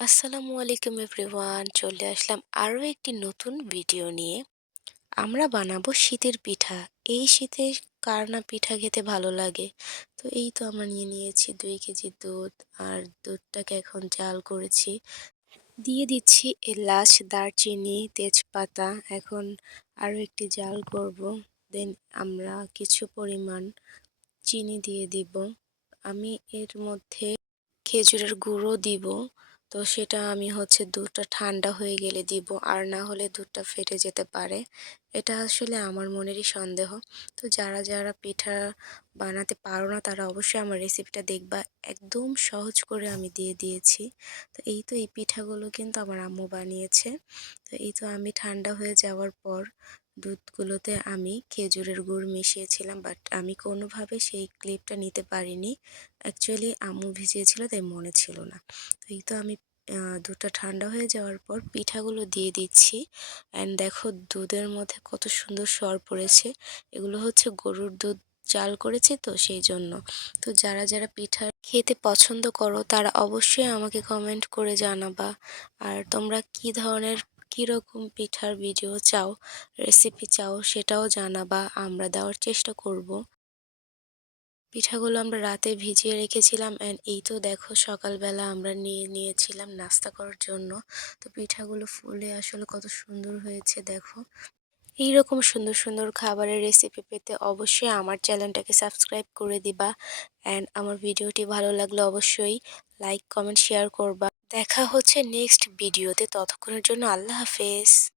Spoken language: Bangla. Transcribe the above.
আসসালামু আলাইকুম এভরিওয়ান, চলে আসলাম আরও একটি নতুন ভিডিও নিয়ে। আমরা বানাবো শীতের পিঠা। এই শীতে কার না পিঠা খেতে ভালো লাগে? তো এই তো আমরা নিয়ে নিয়েছি দুই কেজি দুধ আর দুধটাকে এখন জাল করেছি। দিয়ে দিচ্ছি এলাচ, দারচিনি, তেজপাতা। এখন আরও একটি জাল করব। দেন আমরা কিছু পরিমাণ চিনি দিয়ে দিব। আমি এর মধ্যে খেজুরের গুঁড়ো দিব। তো সেটা আমি হচ্ছে দুধটা ঠান্ডা হয়ে গেলে দিব, আর না হলে দুধটা ফেটে যেতে পারে। এটা আসলে আমার মনেরই সন্দেহ। তো যারা যারা পিঠা বানাতে পারো না, তারা অবশ্যই আমার রেসিপিটা দেখবা। একদম সহজ করে আমি দিয়ে দিয়েছি। তো এই তো এই পিঠাগুলো কিন্তু আমার আম্মু বানিয়েছে। তো এই তো আমি ঠান্ডা হয়ে যাওয়ার পর দুধগুলোতে আমি খেজুরের গুড় মিশিয়েছিলাম বাট আমি কোনোভাবে সেই ক্লিপটা নিতে পারিনি। অ্যাকচুয়ালি আম্মু ভিজিয়েছিল, তাই মনে ছিল না। এই তো আমি দুধটা ঠান্ডা হয়ে যাওয়ার পর পিঠাগুলো দিয়ে দিচ্ছি। অ্যান্ড দেখো, দুধের মধ্যে কত সুন্দর সর পড়েছে। এগুলো হচ্ছে গরুর দুধ চাল করেছি তো সেই জন্য। তো যারা যারা পিঠা খেতে পছন্দ করো, তারা অবশ্যই আমাকে কমেন্ট করে জানাবা। আর তোমরা কি ধরনের কীরকম পিঠার ভিডিও চাও রেসিপি চাও সেটাও জানাবা আমরা দেওয়ার চেষ্টা করব। পিঠাগুলো আমরা রাতে ভিজিয়ে রেখেছিলাম অ্যান্ড এই তো দেখো সকালবেলা আমরা নিয়ে নিয়েছিলাম নাস্তা করার জন্য। তো পিঠাগুলো ফুলে আসলে কত সুন্দর হয়েছে দেখো। এই রকম সুন্দর সুন্দর খাবারের রেসিপি পেতে অবশ্যই আমার চ্যানেলটাকে সাবস্ক্রাইব করে দিবা অ্যান্ড আমার ভিডিওটি ভালো লাগলে অবশ্যই লাইক কমেন্ট শেয়ার করবা। দেখা হচ্ছে নেক্সট ভিডিওতে ততক্ষণের জন্য আল্লাহ হাফেজ।